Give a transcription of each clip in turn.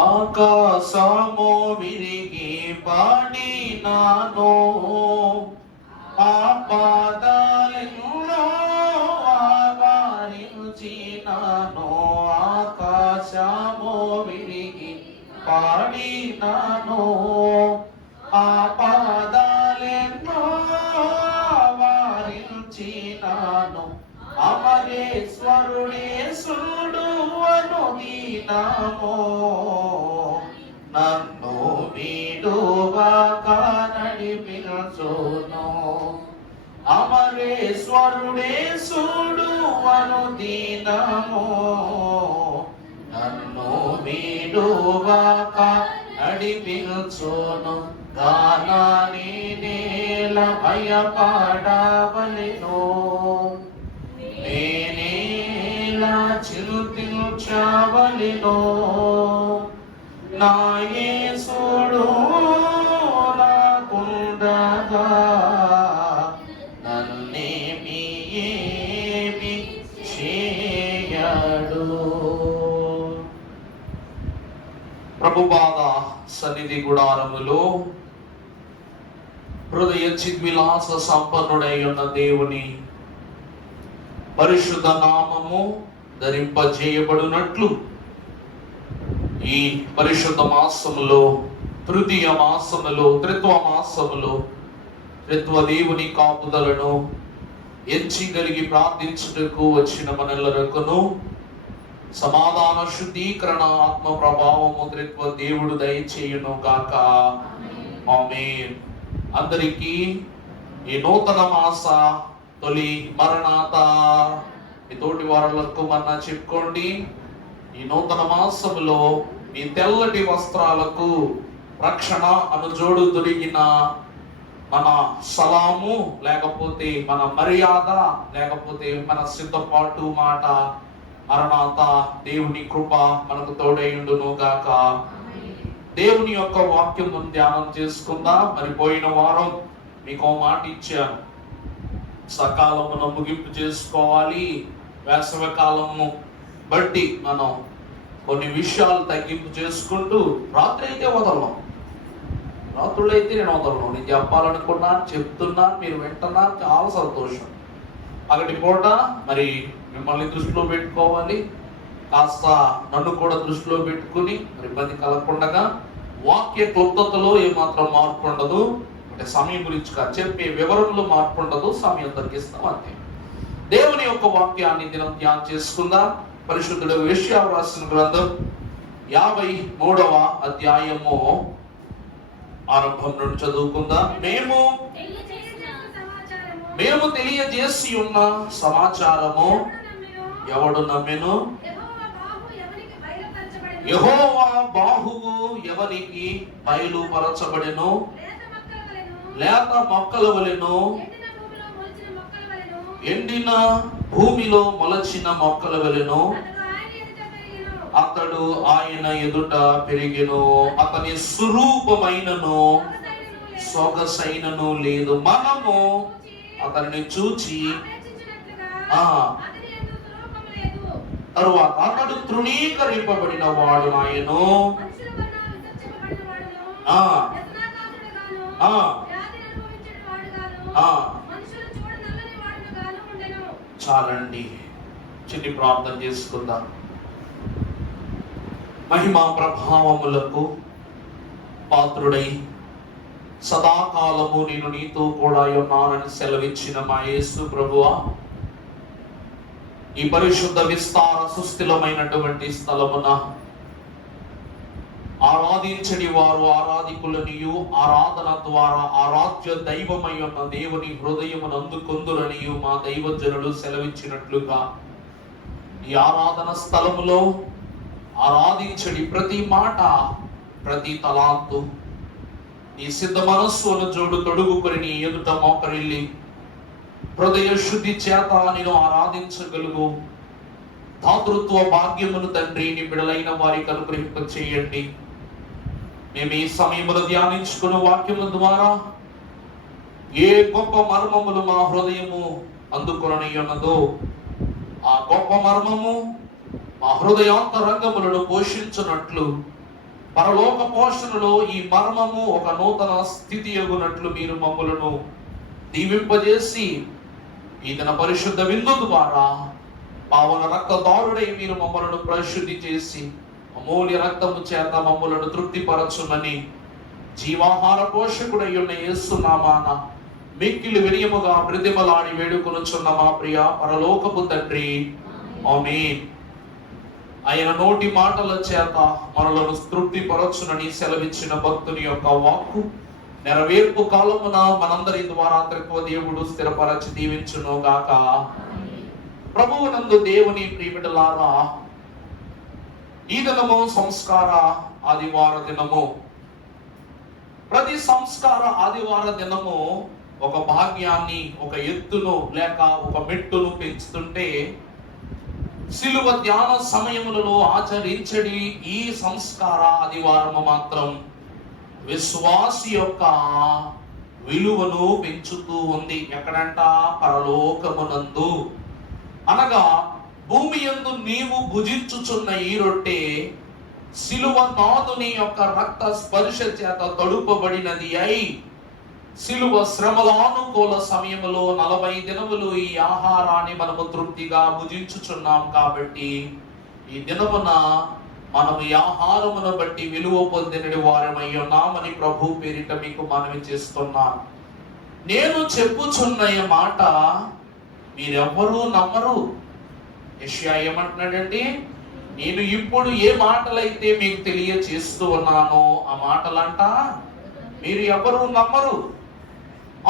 ఆకాశము విరిగి పాడినాను, ఆపదలను ఆవరించినాను. ఆకాశము విరిగి పాడినాను, ఆపదలను ఆవరించినాను. అమరేశ్వరుడే సుడు అనుదీనమో, నన్ను వీడుగాక నడిపించును. అమరేశ్వరుడే సుడు అనుదీనమో, నన్ను వీడుగాక నడిపించును. గానాని నేల భయపడవలెను, నేనేలా చింతించవలెను. నా యేసుడు నాకుండగా నన్నేమి ఏమి చేయడు. ప్రభుపాద సన్నిధి గుడారములో హృదయ చిద్విలాస సంపన్నుడై ఉన్న దేవుని పరిశుద్ధ నామము ధరింపజేయబడినట్లు ఈ పరిశుద్ధ మాసములో, తృతీయ మాసములో, త్రిత్వ మాసములో త్రిత్వ దేవుని కాపుదలను ఎంచిగలిగి ప్రార్థించుటకు వచ్చిన మనెల్లరకును సమాధాన శుద్ధీకరణ ఆత్మ ప్రభావము త్రిత్వ దేవుడు దయచేయును గాక. ఆమేన్. అందరికీ ఈ నూతన మాస తొలి మరణాత మీ తోటి వారులకు మన్నా చెప్పుకోండి. ఈ నూతన మాసములో మీ తెల్లటి వస్త్రాలకు రక్షణ అనుజోడు దొరికిన మన సలాము, లేకపోతే మన మర్యాద, లేకపోతే మన సిద్ధపాటు మాట మరణాత దేవుని కృప మనకు తోడైండును గాక. దేవుని యొక్క వాక్యం ధ్యానం చేసుకుందాం. మరి పోయిన వారం మీకు మాట ఇచ్చాను, సకాలమున ముగింపు చేసుకోవాలి. వేసవి కాలము బట్టి మనం కొన్ని విషయాలు తగ్గింపు చేసుకుంటూ, రాత్రి అయితే వదలం, రాత్రులు అయితే నేను వదలను. నేను చెప్పాలనుకున్నాను, చెప్తున్నాను, మీరు వింటున్నారు, చాలా సంతోషం. పగటి పూట మరి మిమ్మల్ని దృష్టిలో పెట్టుకోవాలి, కాస్త నన్ను కూడా దృష్టిలో పెట్టుకుని మరి ఇబ్బంది కలగకుండా. వాక్య క్లుప్తతలో ఏమాత్రం మార్పు ఉండదు, అంటే సమయం గురించి కాదు, చెప్పే వివరంలో మార్పు ఉండదు, సమయం తగ్గిస్తాం అంతే. దేవుని యొక్క వాక్యాన్ని దినం ధ్యానం చేసుకుందాం. పరిశుద్ధుడు యెషయా రాసిన గ్రంథం 53వ అధ్యాయము ఆరంభం నుండి చదువుకుందాం. మేము తెలియజేసి ఉన్న సమాచారము ఎవడు నమ్మెను? యెహోవా బాహువు ఎవరికి బయలుపరచబడెను? లేత మొక్కల వలెను, ఎండిన భూమిలో మొలచిన మొక్కల వలెను అతడు ఆయన ఎదుట పెరిగెను. అతని స్వరూపమైనను సొగసైనను లేదు. మనము అతన్ని చూచి తరువాత అతడు తృణీకరింపబడిన వాడు ఆయను, చాలండి. చిన్ని ప్రార్థన చేసుకుందాం. మహిమా ప్రభావములకు పాత్రుడై సదాకాలము నేను నీతో కూడా ఉన్నానని సెలవిచ్చిన మా యేసు ప్రభువా, ఈ పరిశుద్ధ విస్తార సుస్థిరమైనటువంటి స్థలమున ఆరాధించని వారు ఆరాధికులనియు, ఆరాధన ద్వారా ఆరాధ్య దైవమై ఉన్న దేవుని హృదయమును అందుకొందురనియు మా దైవజనులు సెలవిచ్చినట్లుగా ఈ ఆరాధన స్థలములో ఆరాధించడి ప్రతి మాట, ప్రతి తలాంతు నీ సిద్ధ మనస్సును జోడు తొడుగుకొని నీ ఎదుట మోకరిల్లి హృదయ శుద్ధి చేత నేను ఆరాధించగలుగు దాతృత్వ భాగ్యమును తండ్రి నీ బిడలైన వారికి అనుగ్రహింప చేయండి. మేము ఈ సమయములో ధ్యానించుకున్న వాక్యము ద్వారా ఏ గొప్ప మర్మములు మా హృదయము అందుకొనని ఉన్నదో ఆ గొప్ప మర్మము మా హృదయాంతరంగములను పోషించున్నట్లు పరలోక పోషణలో ఈ మర్మము ఒక నూతన స్థితి ఎగునట్లు మీరు మమ్ములను దీవింపజేసి ఈ దిన పరిశుద్ధ విందు ద్వారా పావన రక్తదారుడై మీరు మమ్మలను పరిశుద్ధి చేసి అమూల్య రక్తము చేత మమ్మలను తృప్తిపరచుమని జీవాహార పోషకుడై ఉన్న యేసు నామాన మిక్కిలి వినయముగా ప్రతిమలాడి వేడుకొనుచున్న మా ప్రియ పరలోకపు తండ్రి, ఆమేన్. ఆయన నోటి మాటల చేత మనలను తృప్తిపరచునని సెలవిచ్చిన భక్తుని యొక్క వాక్కు నెరవేర్పు కాలమున మనందరి ద్వారా త్రిత్వ దేవుడు స్థిరపరచి దీవించును గాక. ప్రభువునందు దేవుని ప్రియబిడ్డలారా, ఈ దినము సంస్కార ఆదివార దినము. ప్రతి సంస్కార ఆదివార దినము ఒక భాగ్యాన్ని, ఒక ఎత్తును లేక ఒక మెట్టును పెంచుతుంటే, శిలువ ధ్యాన సమయములలో ఆచరించడి ఈ సంస్కార ఆదివారము మాత్రం విశ్వాసి యొక్క విలువను పెంచుతూ ఉంది. ఎక్కడంట? పరలోకమునందు. అనగా భూమి యందు నీవు భుజించుచున్న ఈ రొట్టె శిలువ నాదుని యొక్క రక్త స్పర్శ చేత తడుపబడినది అయి, శిలువ శ్రమలానుకూల సమయంలో 40 దినములు ఈ ఆహారాన్ని మనము తృప్తిగా భుజించుచున్నాం. కాబట్టి ఈ దినమున మనము ఈ ఆహారమును బట్టి విలువ పొందిన వారమై ఉన్నామని ప్రభు పేరిట మీకు మనవి చేస్తున్నాను. నేను చెప్పుచున్న ఈ మాట మీరెవ్వరూ నమ్మరు. యెషయా ఏమంటున్నాడంటే, నేను ఇప్పుడు ఏ మాటలైతే మీకు తెలియచేస్తూ ఉన్నానో ఆ మాటలంట మీరు ఎవరు నమ్మరు.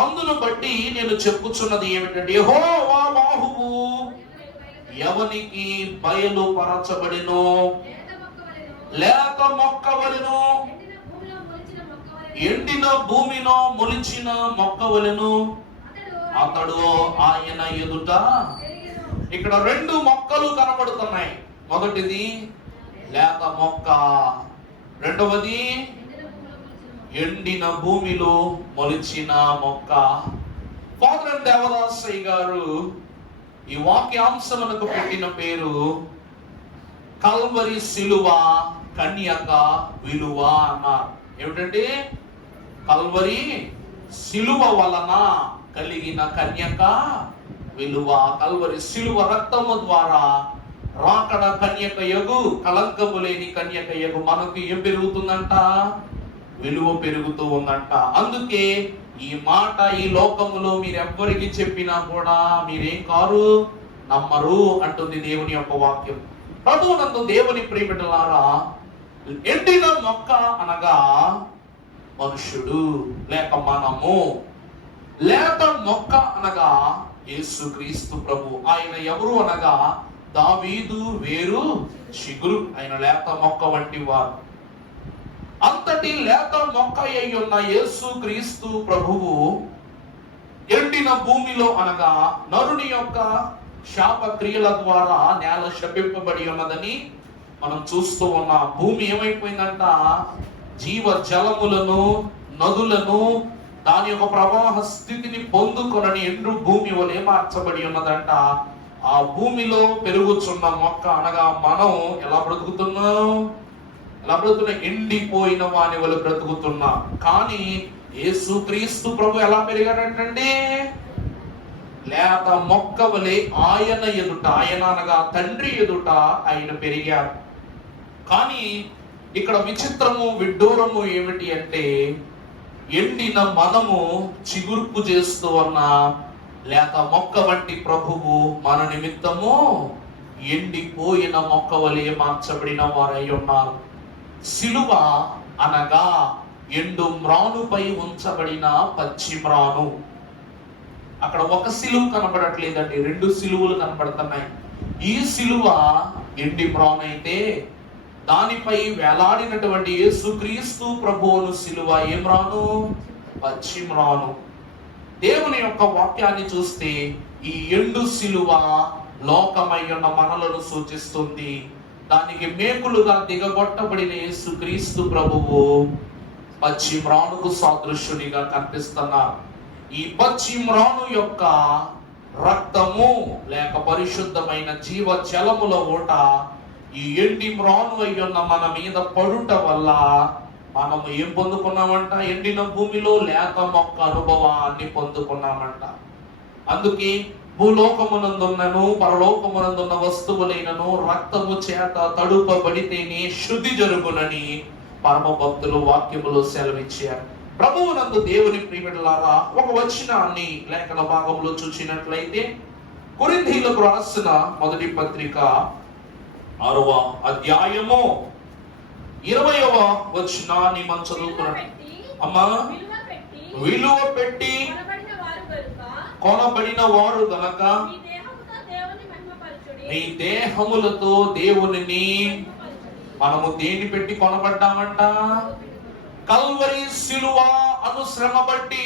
అందును బట్టి నేను చెప్పుచున్నది ఏమిటంటే, యెహోవా బాహువు ఎవనికి బయలుపరచబడినో లేత మొక్కవలెను, ఎండిన భూమిలో మొలిచిన మొక్కవలెను అతడు ఆయన ఎదుట. ఇక్కడ 2 మొక్కలు కనబడుతున్నాయి. మొదటిది లేత మొక్క, రెండవది ఎండిన భూమిలో మొలిచిన మొక్క. ఫాదర్ దేవదాసయ్య గారు ఈ వాక్యాంశమునకు పెట్టిన పేరు కల్వరి శిలువ కన్యక విలువ అన్నారు. ఏమిటంటే, కల్వరి శిలువ వలన కలిగిన కన్యక విలువ. కల్వరి శిలువ రక్తము ద్వారా రాకడ కన్యక యగు, కళంకము లేని కన్యక యగు మనకు ఏం పెరుగుతుందంట? విలువ పెరుగుతూ ఉందంట. అందుకే ఈ మాట ఈ లోకములో మీరెవ్వరికి చెప్పినా కూడా మీరేం కారు, నమ్మరు అంటుంది దేవుని యొక్క వాక్యం. ప్రభువునందు దేవుని ప్రియబిడ్డలారా, ఎండిన మొక్క అనగా మనుష్యుడు లేక మనము, లేత మొక్క అనగా యేసుక్రీస్తు ప్రభు. ఆయన ఎవరు అనగా దావీదు వేరు చిగురు. ఆయన లేత మొక్క వంటి వారు. అంతటి లేత మొక్క అయి ఉన్న యేసుక్రీస్తు ప్రభువు ఎండిన భూమిలో అనగా నరుని యొక్క శాప క్రియల ద్వారా నేల శపింపబడి ఉన్నదని మనం చూస్తూ ఉన్నాం. భూమి ఏమైపోయిందంట? జీవ జలములను, నదులను, దాని యొక్క ప్రవాహ స్థితిని పొందుకొనని ఎండు భూమి వలె మార్చబడి ఉన్నదంట. ఆ భూమిలో పెరుగుచున్న మొక్క అనగా మనం ఎలా బ్రతుకుతున్నాం? ఎండిపోయిన వాని వల్ల బ్రతుకుతున్నాం. కానీ యేసుక్రీస్తు ప్రభు ఎలా పెరిగాడంటండి? లేత మొక్క వలె ఆయన ఎదుట, ఆయన అనగా తండ్రి ఎదుట ఆయన పెరిగారు. కానీ ఇక్కడ విచిత్రము, విడ్డూరము ఏమిటి అంటే, ఎండిన మనము చిగుర్పు చేస్తూ ఉన్న లేత మొక్క వంటి ప్రభువు మన నిమిత్తము ఎండిపోయిన మొక్క వలె మార్చబడిన వారై ఉన్నారు. సిలువ అనగా ఎండు మ్రానుపై ఉంచబడిన పచ్చి మ్రాను. అక్కడ ఒక సిలువ కనబడట్లేదండి, 2 సిలువలు కనబడుతున్నాయి. ఈ సిలువ ఎండి మ్రాను అయితే, దానిపై వేలాడినటువంటి యేసుక్రీస్తు ప్రభువును సిలువ ఏ మ్రాను? పచ్చి మ్రాను. దేవుని యొక్క వాక్యాన్ని చూస్తే ఈ ఎండు సిలువ లోకమై ఉన్న మనలను సూచిస్తుంది. దానికి మేకులుగా దిగగొట్టబడిన యేసుక్రీస్తు ప్రభువు పచ్చి మ్రానుకు సాదృశ్యునిగా కనిపిస్తున్నారు. ఈ పచ్చి మ్రాను యొక్క రక్తము లేక పరిశుద్ధమైన జీవ జలముల ఓట ఈ ఎండి మ్రాను అయ్యున్న మన మీద పడుట వల్ల మనము ఏం పొందుకున్నామంట? ఎండిన భూమిలో లేత మొక్క అనుభవాన్ని పొందుకున్నామంట. అందుకే భూలోకమునందున్నను పరలోకమునందున్న వస్తువులైనను రక్తము చేత తడుపబడితేనే శుద్ధి జరుగునని పరమ భక్తులు వాక్యములో సెలవిచ్చారు. ప్రభువునందు దేవుని ప్రియమిడులారా, ఒక వచనాన్ని లేఖన భాగంలో చూసినట్లయితే కొరింథీయులకు రాసిన మొదటి పత్రిక 6వ అధ్యాయము 20వ వచనాన్ని మనం చదువుకున్నాం. అమ్మా, విలువ పెట్టి కొనబడిన వారు గనక మీ దేహములతో దేవునిని, మనము దేని పెట్టి కొనబడ్డామంట? కల్వరి శిలువ అను శ్రమ బట్టి,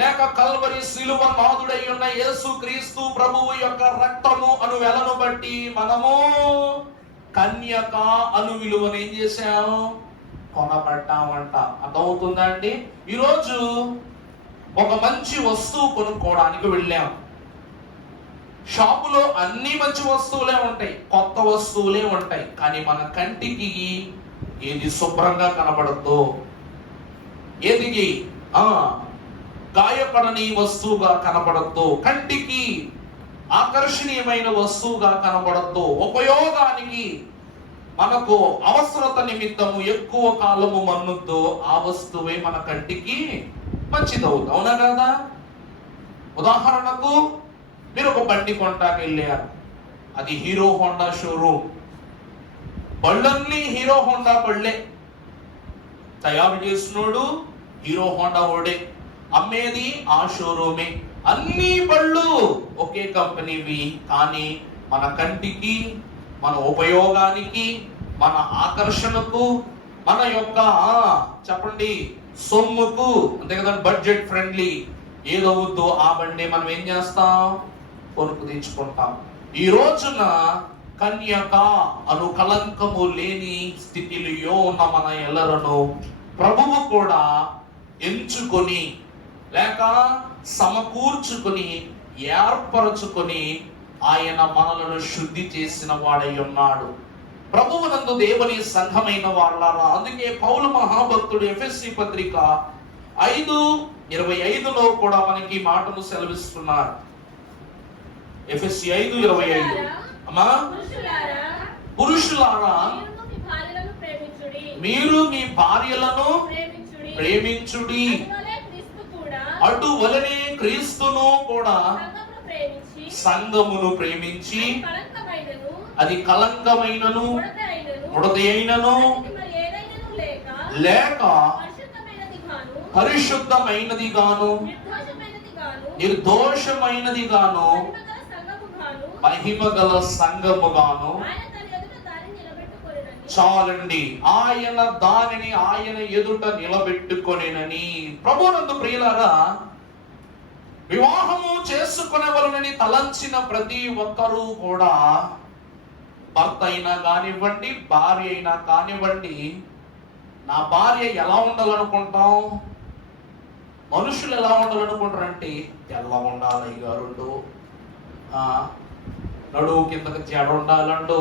లేక కల్వరి శిలువ నాదుడై ఉన్న యేసు క్రీస్తు ప్రభువు యొక్క రక్తము అను వెలను బట్టి మనము కన్యక అను విలువను ఏం చేశాము? కొనబడ్డామంట. అర్థమవుతుందా అండి? ఈరోజు ఒక మంచి వస్తువు కొనుక్కోవడానికి వెళ్ళాం. షాపులో అన్ని మంచి వస్తువులే ఉంటాయి, కొత్త వస్తువులే ఉంటాయి. కానీ మన కంటికి ఏది శుభ్రంగా కనబడద్దో, ఏది గాయపడని వస్తువుగా కనబడద్దో, కంటికి ఆకర్షణీయమైన వస్తువుగా కనబడద్దో, ఉపయోగానికి మనకు అవసరత నిమిత్తము ఎక్కువ కాలము మన్నుద్దో, ఆ వస్తువే మన కంటికి మంచిదవుతుంది. అవునా కదా? ఉదాహరణకు మీరు ఒక బండి కొంటాకి వెళ్ళారు, అది హీరో హోండా షోరూమ్. బళ్ళన్నీ హీరో హోండా బళ్ళే, తయారు చేసినోడు హీరో హోండా ఓడే, అమ్మేది ఆ షోరూమే. అన్ని బళ్ళు ఒకే కంపెనీవి. కానీ మన కంటికి, మన ఉపయోగానికి, మన ఆకర్షణకు, మన యొక్క చెప్పండి సొమ్ముకు, అంతే కదా, బడ్జెట్ ఫ్రెండ్లీ ఏదవుద్దో ఆ బండి మనం ఏం చేస్తాం? కొనుక్కు తెచ్చుకుంటాం. ఈ రోజున కన్యక అను కలంకము లేని స్థితిలో ఉన్న మన ఎల్లరను ప్రభువు కూడా ఎంచుకొని, లేక సమకూర్చుకొని, ఏర్పరచుకొని ఆయన మనలను శుద్ధి చేసిన వాడై ఉన్నాడు. ప్రభువునందు దేవుని సంఘమైన వారలారా, అందుకే పౌలు మహాభక్తుడు ఎఫెసీ పత్రిక 5:25లో కూడా మనకి మాటను సెలవిస్తున్నారు. ఎఫెసీ 5:25. అమ్మా, పురుషులారా మీరు మీ భార్యలను ప్రేమించుడి, అటువలనే క్రీస్తును కూడా సంఘమును ప్రేమించి అది కలంకమైనను ముడత అయినను లేక పరిశుద్ధమైనది గాను నిర్దోషమైనది గాను మహిమ గల సంఘము గాను చాలండి. ఆయన దానిని ఆయన ఎదుట నిలబెట్టుకొనేనని. ప్రభువునందు ప్రియులారా, వివాహము చేసుకునేవలనని తలంచిన ప్రతి ఒక్కరూ కూడా, భర్త అయినా కానివ్వండి, భార్య అయినా కానివ్వండి, నా భార్య ఎలా ఉండాలనుకుంటాం? మనుషులు ఎలా ఉండాలనుకుంటారంటే తెల్ల ఉండాలి అయ్యారుండు, నడువు కిందకి జడ ఉండాలండు,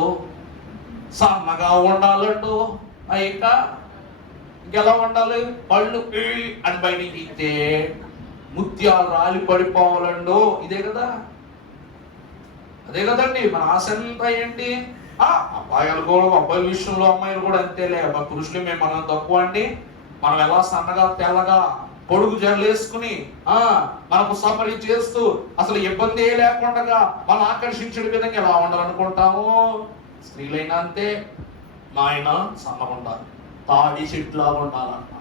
సన్నగా ఉండాలండు, ఇంకా ఇంకెలా ఉండాలి? పళ్ళు అని బయటికి తీస్తే ముత్యాలు రాలి పడిపోవాలండు. ఇదే కదా, అదే కదండి మన ఆశ అంతా. ఏంటి? అబ్బాయిలు కూడా, అబ్బాయిల విషయంలో అమ్మాయిలు కూడా అంతేలే. పురుషులు మనం తక్కువ అండి. మనం ఎలా సన్నగా తెల్లగా పొడుగు జడలేసుకుని మనకు సఫరీ చేస్తూ అసలు ఇబ్బంది లేకుండా మనం ఆకర్షించే విధంగా ఎలా ఉండాలనుకుంటాము. స్త్రీలైనా అంతే. మా ఆయన సన్నగా ఉండాలి, తాడి చెట్టులాగా ఉండాలన్నమాట.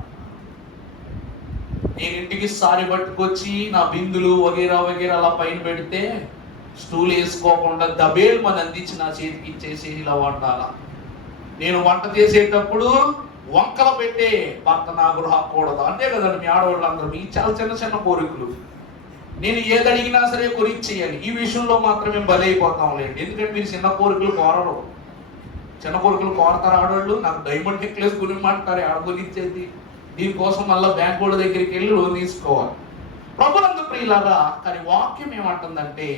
నేను ఇంటికి సారి పట్టుకొచ్చి నా బిందులు వగేరా వగేరా అలా పైన పెడితే స్టూల్ వేసుకోకుండా దబేలు మన అందించి నా చేతికి ఇచ్చేసి ఇలా వండాల. నేను వంట చేసేటప్పుడు వంకలు పెట్టే భర్త నా గృహకూడదు. అంతే కదండి మీ ఆడవాళ్ళందరూ. మీ చాలా చిన్న చిన్న కోరికలు. నేను ఏది అడిగినా సరే కొనిచ్చేయాలి. ఈ విషయంలో మాత్రమే బలైపోతాంలేండి. ఎందుకంటే మీరు చిన్న కోరికలు కోరరు. చిన్న కోరికలు కోరతారు ఆడవాళ్ళు. నాకు డైమండ్ నెక్లెస్ కొనిమ్మంటారు, ఆడ కొనిచ్చేది. దీనికోసం మళ్ళీ బ్యాంక్ వాళ్ళ దగ్గరికి వెళ్ళి లోన్ తీసుకోవాలి. ప్రభునందు ప్రియులారా, కానీ వాక్యం ఏమంటుందంటే,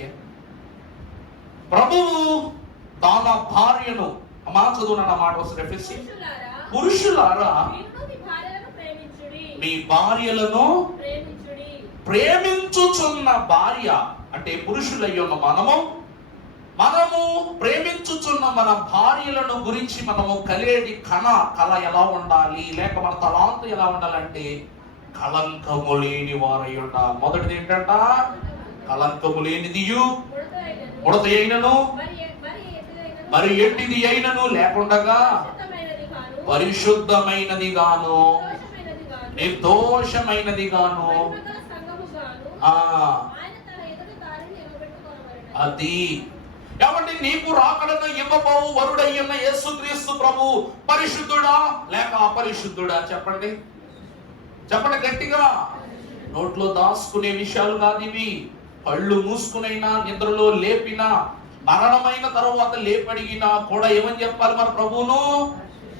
ప్రభువు తన భార్యను అమ్మా చదువునన్న మాట వస్తుంది. ఎఫెసీ పురుషులారా, పురుషులారా మీరును మీ భార్యలను ప్రేమించుడి. మీ భార్యలను ప్రేమించుడి. ప్రేమించుచున్న భార్య అంటే పురుషులయ్యున్న మనము ప్రేమించుచున్న మన భార్యలను గురించి మనము కలిగేది కళ ఎలా ఉండాలి, లేక మన తలాంతు ఎలా ఉండాలంటే కళంకము లేని వారై ఉండాలి. మొదటిది ఏంటంట? కళంకము లేనిదియు ముడత అయినను మరి ఎట్టిది అయినను లేకుండగా పరిశుద్ధమైనది గాను నిర్దోషమైనది గాను అది. కాబట్టి నీకు రాకడను ఇవ్వబోవు వరుడయ్యున్న యేసుక్రీస్తు ప్రభు పరిశుద్ధుడా లేక అపరిశుద్ధుడా? చెప్పండి గట్టిగా. నోట్లో దాచుకునే విషయాలు కాదు ఇవి. కళ్ళు మూసుకునైనా, నిద్రలో లేపినా, మరణమైన తరువాత లేపడిగినా కూడా ఏమని చెప్పాలి మన ప్రభువును?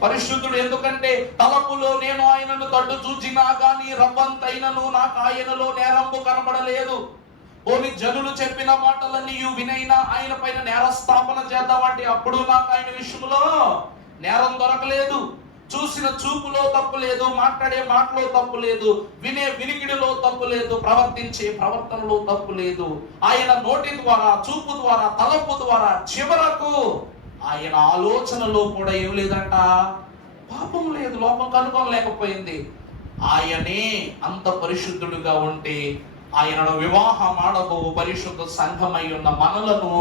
పరిశుద్ధుడు. ఎందుకంటే తలపులో నేను ఆయనను తట్టు చూచినా గాని రవ్వంతైనను నాకు ఆయనలో నేరంబు కనబడలేదు. పోని జనులు చెప్పిన మాటలన్నీ వినైనా ఆయన పైన నేరస్థాపన చేద్దామంటే అప్పుడు నాకు ఆయన విషయంలో నేరం దొరకలేదు. చూసిన చూపులో తప్పు లేదు, మాట్లాడే మాటలో తప్పు లేదు, వినే వినికిడిలో తప్పు లేదు, ప్రవర్తించే ప్రవర్తనలో తప్పు లేదు. ఆయన నోటి ద్వారా, చూపు ద్వారా, తలపు ద్వారా చివరకు ఆయన ఆలోచనలో కూడా ఏం లేదంట, పాపం లేదు, లోపం కనుగొనలేకపోయింది. ఆయనే అంత పరిశుద్ధుడుగా ఉంటే ఆయనను వివాహం ఆడబో పరిశుద్ధ సంఘమై ఉన్న మనలను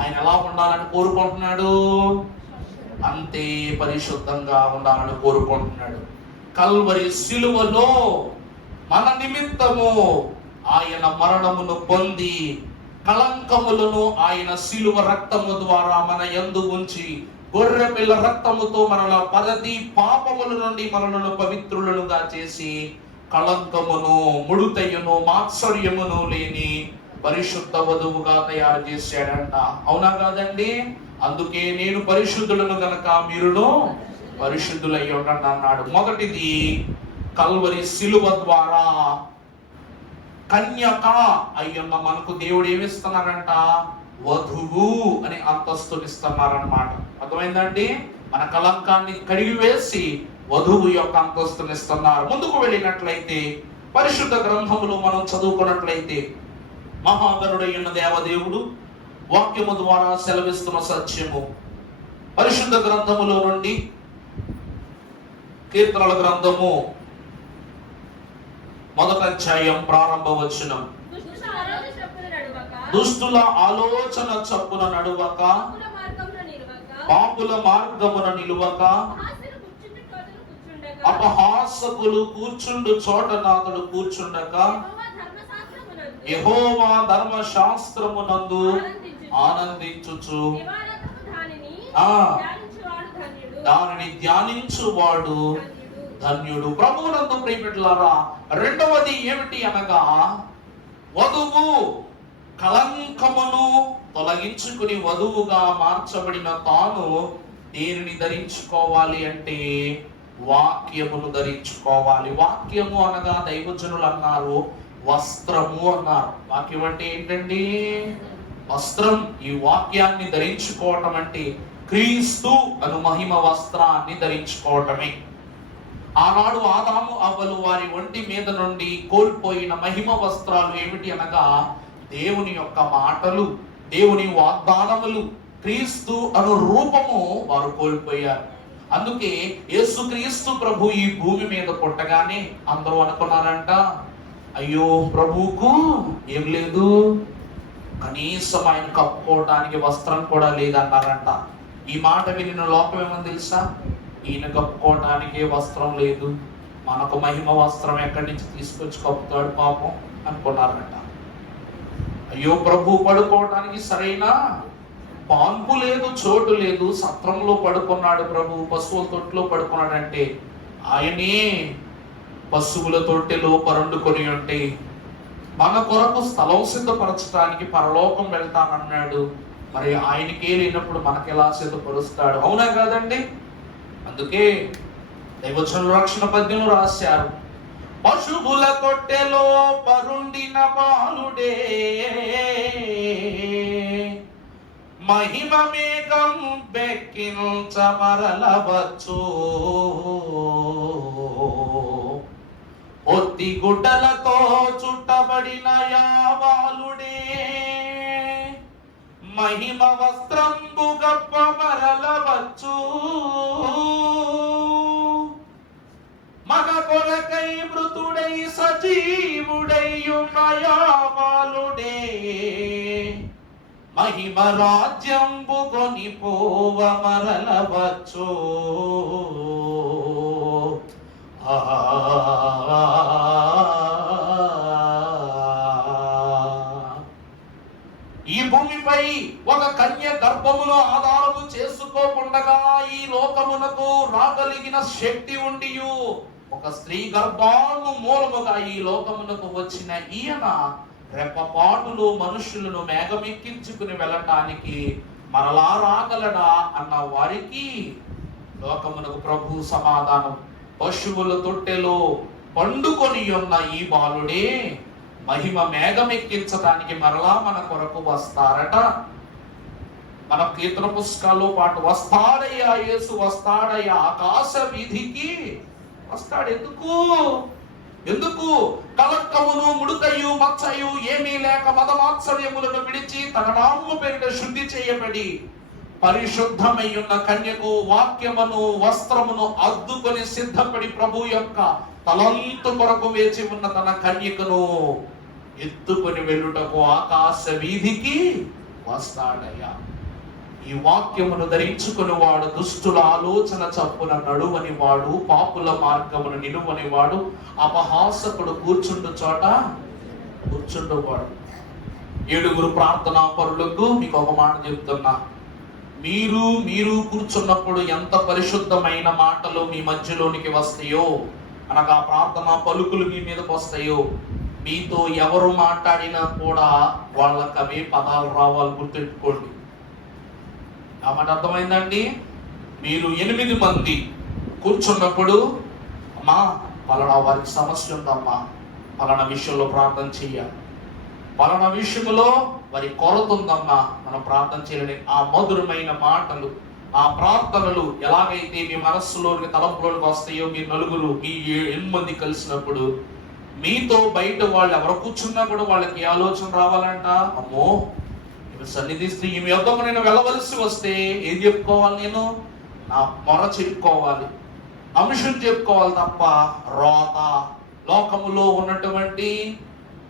ఆయన ఎలా ఉండాలని కోరుకుంటున్నాడు? అంతే పరిశుద్ధంగా ఉండాలని కోరుకుంటున్నాడు. కల్వరి సిలువలో మన నిమిత్తము ఆయన మరణమును పొంది కళంకములను ఆయన సిలువ రక్తము ద్వారా మన యందు ఉంచి గొర్రె పిల్ల రక్తముతో మనల పరది పాపముల నుండి మనలను పవిత్రులనుగా చేసి కళంకమును, ముడుతయ్యను, మాత్సర్యమును లేని పరిశుద్ధ వధువుగా తయారు చేశాడంట. అవునా కాదండి? అందుకే నేను పరిశుద్ధులను గనక మీరును పరిశుద్ధులై ఉండండి అన్నాడు. మొదటిది కల్వరి సిలువ ద్వారా కన్యక అయ్యున్న మనకు దేవుడు ఏమిస్తున్నారంట? వధువు అనే అంతస్తునిస్తున్నారన్నమాట. అర్థమైందండి? మన కలంకాన్ని కడిగి వేసి వధువు యొక్క అంతస్తునిస్తున్నారు. ముందుకు వెళ్ళినట్లయితే పరిశుద్ధ గ్రంథములో మనం చదువుకున్నట్లయితే మహాగణుడైన దేవదేవుడు వాక్యము ద్వారా సెలవిస్తున్న సత్యము పరిశుద్ధ గ్రంథములో నుండి కీర్తనల గ్రంథము 1వ అధ్యాయం ప్రారంభ వచనం. దుష్టుల ఆలోచన చప్పున నడువక, పాపుల మార్గమున నిలువక, అపహాసకులు కూర్చుండు చోట నాతడు కూర్చుండక, యెహోవా ధర్మశాస్త్రమునందు ఆనందించుచు దానిని ధ్యానించువాడు ధన్యుడు. ప్రభువునందు ప్రియమిత్రులారా, రెండవది ఏమిటి అనగా వధువు కళంకమును తొలగించుకుని వధువుగా మార్చబడిన తాను దేనిని ధరించుకోవాలి అంటే వాక్యమును ధరించుకోవాలి. వాక్యము అనగా దైవజనులు అన్నారు వస్త్రము అన్నారు. వాక్యం అంటే ఏంటండి? వస్త్రం. ఈ వాక్యాన్ని ధరించుకోవటం అంటే క్రీస్తు అను మహిమ వస్త్రాన్ని ధరించుకోవటమే. ఆనాడు ఆదాము అవ్వలు వారి ఒంటి మీద నుండి కోల్పోయిన మహిమ వస్త్రాలు ఏమిటి అనగా దేవుని యొక్క మాటలు, దేవుని వాగ్దానములు, క్రీస్తు అను రూపము వారు కోల్పోయారు. అందుకే యేసుక్రీస్తు ప్రభు ఈ భూమి మీద పుట్టగానే అందరూ అనుకున్నారంట, అయ్యో ప్రభువుకు ఏం లేదు, కనీసం ఆయన కప్పుకోవడానికి వస్త్రం కూడా లేదన్నారంట. ఈ మాట వినిన లోకం ఏమని తెలుసా? ఈయన కప్పుకోవటానికే వస్త్రం లేదు, మనకు మహిమ వస్త్రం ఎక్కడి నుంచి తీసుకొచ్చి కప్పుతాడు పాపం అనుకున్నారంట. అయ్యో ప్రభు పడుకోవటానికి సరైన పాన్పు లేదు, చోటు లేదు, సత్రంలో పడుకున్నాడు ప్రభు, పశువుల తొట్టులో పడుకున్నాడంటే ఆయనే పశువుల తొట్టెలో పరుండుకొని ఉంటే మన కొరకు స్థలం సిద్ధపరచడానికి పరలోకం వెళ్తానన్నాడు. మరి ఆయనకే లేనప్పుడు మనకెలా సిద్ధపరుస్తాడు? అవునా కాదండి? అందుకే దైవజనులు రక్షణ పద్యం రాశారు, పశువుల తొట్టెలో పరుండిన బాలుడే మహిమ మేఘం బెక్కించమరలవచ్చు, ఒత్తి గుడ్డలతో చుట్టబడిన యావాలుడే మహిమ వస్త్రంబు గప్ప మరలవచ్చు, మగ కొరకై మృతుడై సజీవుడై ఉన్న యావాలుడే మహిమ రాజ్యంబు కొనిపోవ మరలవచ్చు. ఈ భూమిపై ఒక కన్య గర్భములో ఆధారము చేసుకోకుండగా ఈ లోకమునకు రాగలిగిన శక్తి ఉండియు ఒక స్త్రీ గర్భాను మూలముగా ఈ లోకమునకు వచ్చిన ఈయన రెప్పపాటులో మనుషులను మేఘమెక్కించుకుని వెళ్ళటానికి మరలా రాగలడా అన్న వారికి లోకమునకు ప్రభు సమాధానం, పశువుల తొట్టెలో పండుకొని ఉన్న ఈ బాలుడే మహిమ మేఘమెక్కించడానికి మరలా మన కొరకు వస్తారట. మన కీర్తన పుస్తకాల్లో పాటు వస్తాడయ్యా యేసు వస్తాడయ్యా, ఆకాశ వీధికి వస్తాడు. ఎందుకు కలక్కమును ముడుకయు మచ్చయు ఏమీ లేక మదమాత్సర్యములను విడిచి తన నామము పేరిట శుద్ధి చేయబడి పరిశుద్ధమై ఉన్న కన్యకు వాక్యమును వస్త్రమును అద్దుకొని సిద్ధపడి ప్రభు యొక్క తలంతు కొరకు వేచి ఉన్న తన కన్యకను ఎత్తుకొని వెళ్ళుటకు ఆకాశ వీధికి వస్తాడయ్యా. ఈ వాక్యమును ధరించుకుని వాడు దుష్టుల ఆలోచన చప్పున నడువని వాడు, పాపుల మార్గమును నిలువని వాడు, అపహాసకుడు కూర్చుండు చోట కూర్చుండువాడు. 7 ప్రార్థనా పరులకు మీకు ఒక మాట చెప్తున్నా, మీరు కూర్చున్నప్పుడు ఎంత పరిశుద్ధమైన మాటలు మీ మధ్యలోనికి వస్తాయో, అనగా ప్రార్థనా పలుకులు మీ మీదకి వస్తాయో, మీతో ఎవరు మాట్లాడినా కూడా వాళ్ళకి అవే పదాలు రావాలి, గుర్తెట్టుకోండి. ఆ మాట అర్థమైందండి? మీరు 8 మంది కూర్చున్నప్పుడు, అమ్మా పలానా వారికి సమస్య ఉందమ్మా, పలానా విషయంలో ప్రార్థన చెయ్యాలి, పలానా విషయంలో వారి కొరత ఉందమ్మా మనం ప్రార్థన చేయాలని ఆ మధురమైన మాటలు, ఆ ప్రార్థనలు ఎలాగైతే మీ మనస్సులోని తలంపులోకి వస్తాయో, మీ నలుగురు మీ 8 మంది కలిసినప్పుడు మీతో బయట వాళ్ళు ఎవరు కూర్చున్నా కూడా వాళ్ళకి ఆలోచన రావాలంట, అమ్మో సన్నిధిస్తే ఈమె యొద్దకు నేను వెళ్ళవలసి వస్తే ఏం చెప్పుకోవాలి, నేను నా మొర చెప్పుకోవాలి, అంశం చెప్పుకోవాలి తప్ప రోత లోకములో ఉన్నటువంటి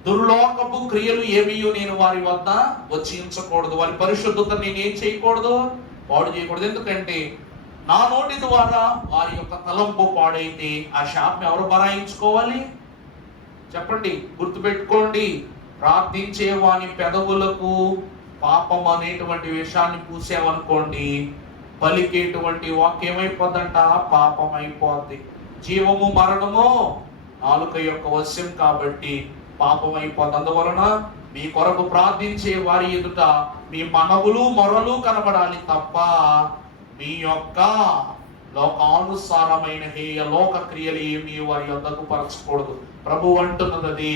దుర్లోకపు క్రియలు ఏమియో నేను వారి వద్ద వచ్చించకూడదు, వారి పరిశుద్ధత నేనేం చేయకూడదు, పాడు చేయకూడదు. ఎందుకంటే నా నోటి ద్వారా వారి యొక్క తలంపు పాడైతే ఆ శాపం ఎవరు భరాయించుకోవాలి చెప్పండి? గుర్తుపెట్టుకోండి, ప్రార్థించే వాని పెదవులకు పాపం అనేటువంటి విషయాన్ని పూసామనుకోండి, పలికేటువంటి వాక్యం ఏమైపోద్దంట, పాపం అయిపోద్ది. జీవము మరణము నాలుక యొక్క వశ్యం కాబట్టి పాపం అయిపోద్ది. అందువలన మీ కొరకు ప్రార్థించే వారి ఎదుట మీ మనవులు మొరలు కనబడాలి తప్ప మీ యొక్క లోకానుసారమైన హేయ లోక క్రియలు ఏమి వారి యొద్దకు పరచకూడదు. ప్రభు అంటున్నది,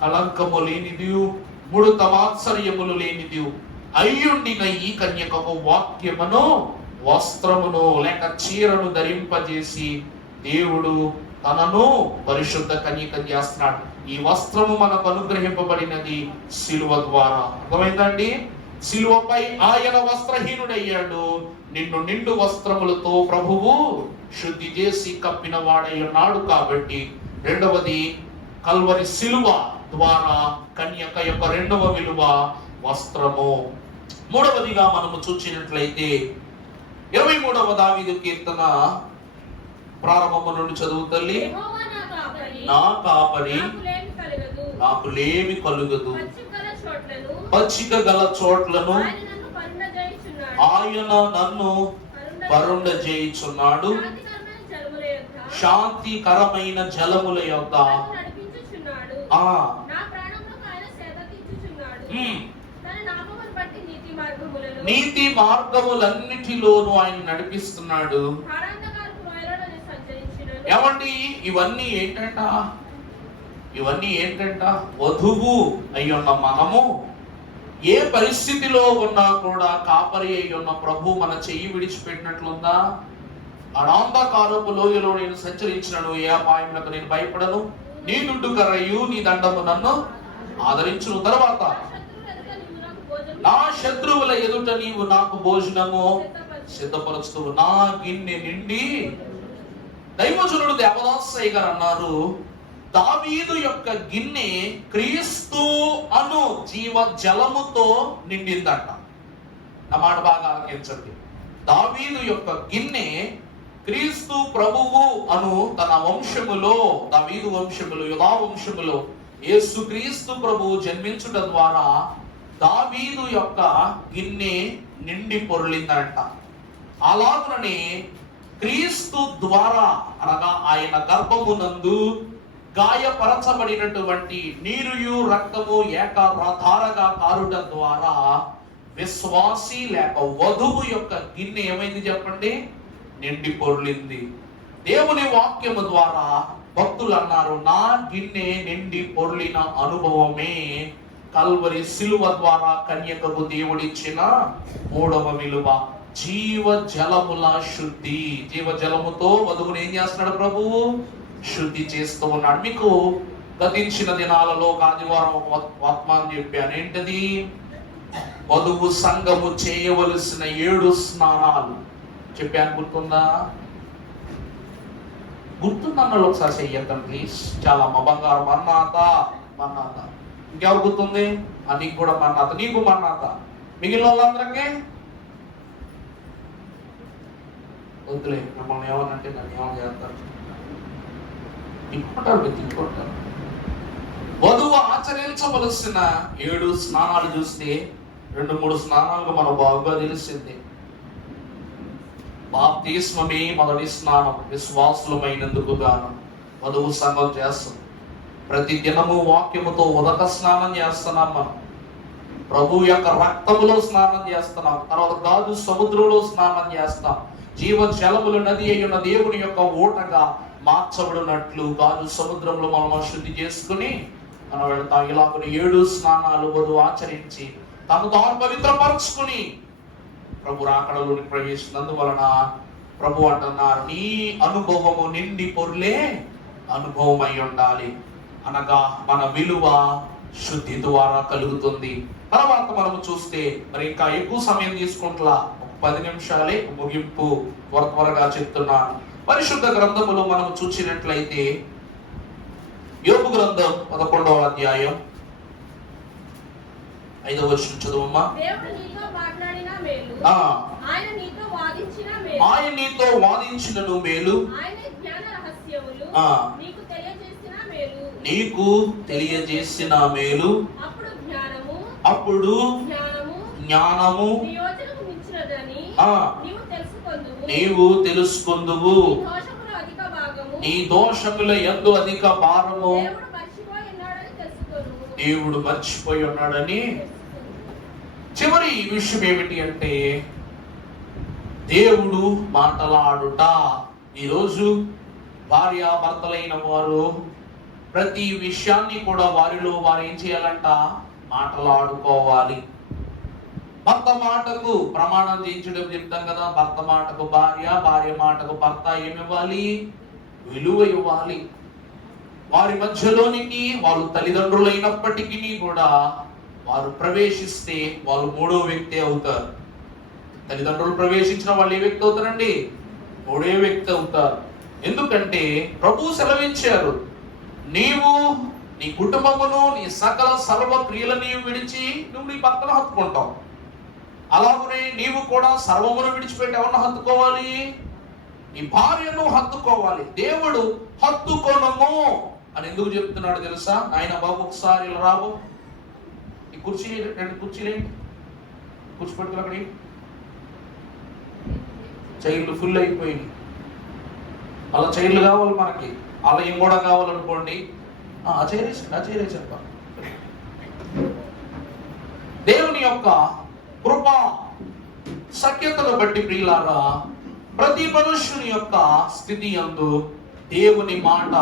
కళంకము లేనిది, ముడత మాత్సర్యములు లేనిది అయ్యుండిన ఈ కన్యకకు వాక్యమును వస్త్రమును లేక చీరను ధరింపజేసి దేవుడు తనను పరిశుద్ధ కన్యక చేస్తున్నాడు. ఈ వస్త్రము మనకు అనుగ్రహింపబడినది శిలువ ద్వారా. అర్థమైందండి? శిలువపై ఆయన వస్త్రహీనుడయ్యాడు, నిన్ను నిండు వస్త్రములతో ప్రభువు శుద్ధి చేసి కప్పిన వాడై ఉన్నాడు. కాబట్టి రెండవది, కల్వరి శిలువ ద్వారా కన్యక యొక్క రెండవ విలువ వస్త్రము. మూడవదిగా మనము చూసినట్లయితే 23వ దావీదు కీర్తన ప్రారంభము నుండి చదువు తల్లి. నా కాపరి నాకు లేమి కలుగదు, పచ్చిక గల చోట్లను ఆయన నన్ను పరుండ చేయుచున్నాడు, శాంతికరమైన జలముల యొద్ద నీతి మార్గములన్నిటిలోనూ ఆయన నడిపిస్తున్నాడు. ఏమండి ఇవన్నీ ఏంటంట? వధువు అయ్యున్న మనము ఏ పరిస్థితిలో ఉన్నా కూడా కాపరి అయి ఉన్న ప్రభు మన చెయ్యి విడిచిపెట్టినట్లుందా? అనాంధకారపు లోయలో నేను సంచరించినను, ఏ అపాయములకు నేను భయపడను. నీ దుడ్డు కర్రయు నీ దండము నన్ను ఆదరించును. తర్వాత, నా శత్రువుల ఎదుట నీవు నాకు భోజనము సిద్ధపరుస్తూ నా గిన్నె నిండి. దైవజనుడు దేవదాసయ్య గారు అన్నారు, దావీదు యొక్క గిన్నె క్రీస్తు అను జీవ జలముతో నిండిందంట. నా మాట బాగా ఆలకించండి. దావీదు యొక్క గిన్నె క్రీస్తు ప్రభువు అను తన వంశములో, దావీదు వంశములో, యూదా వంశములో యేసు క్రీస్తు ప్రభువు జన్మించుట ద్వారా దావీదు యొక్క గిన్నె నిండి పొర్లిందంట. అలాగనే క్రీస్తు ద్వారా, అనగా ఆయన గర్భమునందు గాయపరచబడినటువంటి నీరుయు రక్తము ఏకధారగా కారుట ద్వారా విశ్వాసి లేక వధువు యొక్క గిన్నె ఏమైంది చెప్పండి? నిండి పొర్లింది. దేవుని వాక్యము ద్వారా భక్తులు అన్నారు, నా గిన్నె నిండి పొర్లిన అనుభవమే కల్వరి శిలువ ద్వారా కన్యకకు దేవుడిచ్చిన 3వ విలువ, జీవ జలముల శుద్ధి. జీవ జలముతో వధువుని ఏం చేస్తున్నాడు ప్రభువు? శుద్ధి చేస్తూ ఉన్నాడు. మీకు గతించిన దినాలలో ఆదివారం ఒక వర్తమానం చెప్పాను. ఏంటది? వధువు సంఘము చేయవలసిన 7 స్నానాలు చెప్పాను. గుర్తుందా? గుర్తుందన్న ఒకసారి చెయ్యద్దాం ప్లీజ్. చాలా మా బంగారు మన్నాత మన్నాత. ఇంకెవరు గుర్తుంది? నీకు కూడా మన్నాత, నీకు మన్నాత. మిగిలిన వాళ్ళందరికీ వద్దులే, మిమ్మల్ని ఏమనంటే నన్ను ఏమని చేస్తారు, ఇంకొంటారు. వధువు ఆచరించవలసిన 7 స్నానాలు చూస్తే 2-3 స్నానాలకు మనం బాగా తెలిసింది. బాప్తిస్మమే మొదటి స్నానం, విశ్వాసులమైనందుకు గాను వధువు సంఘం చేస్తుంది. ప్రతి దినము వాక్యముతో ఉదక స్నానం చేస్తున్నాం మనం. ప్రభు యొక్క రక్తములో స్నానం చేస్తున్నాం. తర్వాత గాజు సముద్రంలో స్నానం చేస్తాం. జీవ జలములు నది అయ్యున్న దేవుని యొక్క ఓటగా మార్చబడినట్లు గాజు సముద్రంలో మనం శుద్ధి చేసుకుని మనం వెళ్తాం. ఇలా కొన్ని 7 స్నానాలు వధువు ఆచరించి తను తాను పవిత్రపరచుకుని ప్రభు రాకడలోని ప్రవేశించినందువలన ప్రభు అంటున్నారు, నీ అనుభవము నిండి పొర్లే అనుభవం అయి ఉండాలి. అనగా మన విలువ శుద్ధి ద్వారా కలుగుతుంది. తర్వాత మనము చూస్తే మరి ఇంకా ఎక్కువ సమయం తీసుకుంటా, 10 నిమిషాలే ముగింపు, త్వరగా చెప్తున్నాను. పరిశుద్ధ గ్రంథములో మనం చూసినట్లయితే యోబు గ్రంథం 11వ అధ్యాయం 5వ వచనం చదువమ్మా. ఆయన నీతో వాదించినను మేలు, నీకు తెలియజేసిన మేలు, అప్పుడు జ్ఞానము నీవు తెలుసుకొందువు, నీ దోషముల యందు అధిక భారము దేవుడు మర్చిపోయి ఉన్నాడని. చివరి విషయం ఏమిటి అంటే దేవుడు మాట్లాడుట. ఈరోజు భార్య భర్తలైన వారు ప్రతి విషయాన్ని కూడా వారిలో వారు ఏం చేయాలంట? మాట్లాడుకోవాలి. భర్త మాటకు ప్రమాణం చేయించడం చెప్తాం కదా. భర్త మాటకు భార్య, భార్య మాటకు భర్త ఏమివ్వాలి? విలువ ఇవ్వాలి. వారి మధ్యలోనికి వాళ్ళు తల్లిదండ్రులైనప్పటికీ కూడా వారు ప్రవేశిస్తే వాళ్ళు 3వ వ్యక్తి అవుతారు. తల్లిదండ్రులు ప్రవేశించిన వాళ్ళు ఏ వ్యక్తి అవుతారండి? 3వ వ్యక్తి అవుతారు. ఎందుకంటే ప్రభు సెలవించారు, నీవు నీ కుటుంబమును నీ సకల సర్వ క్రియలని విడిచి నువ్వు నీ భర్తను హత్తుకుంటావు. అలాగనే నీవు కూడా సర్వమును విడిచిపెట్టి ఎవరిని హత్తుకోవాలి? నీ భార్యను హత్తుకోవాలి. దేవుడు హత్తుకొనము అని ఎందుకు చెప్తున్నాడు తెలుసా? ఆయన బాబు ఒకసారి ఇలా రాబు, ఈ కుర్చీ 2 కుర్చీలేంటి, కూర్చోపెట్టుకుని అక్కడి చైర్లు ఫుల్ అయిపోయింది. అలా చైర్లు కావాలి మనకి, అలా ఏం కూడా కావాలనుకోండి. ఆ చైరే చెప్ప. దేవుని యొక్క కృప సఖ్యతను బట్టి ప్రియులారా, ప్రతి మనుష్యుని యొక్క స్థితి యందు దేవుని మాట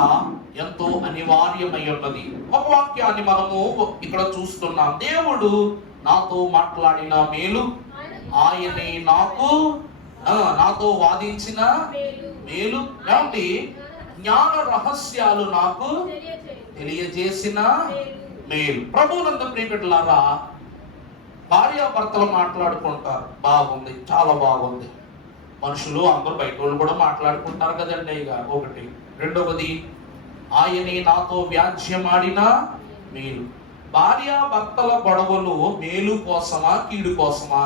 ఎంతో అనివార్యమై ఉన్నది. ఒక వాక్యాన్ని మనము ఇక్కడ చూస్తున్నాం. దేవుడు నాతో మాట్లాడిన మేలు, ఆయనే నాతో వాదించిన మేలు, కాబట్టి జ్ఞాన రహస్యాలు నాకు తెలియజేసిన మేలు. ప్రభువునందు ప్రియబిడ్డలారా, భార్యాభర్తలు మాట్లాడుకుంటారు, బాగుంది, చాలా బాగుంది. మనుషులు అందరూ బయట వాళ్ళు కూడా మాట్లాడుకుంటారు కదండి. ఇక ఒకటి. రెండవది, ఆయనే నాతో వ్యాజ్యమాడిన మేలు. భార్యాభర్తల గొడవలు మేలు కోసమా కీడు కోసమా?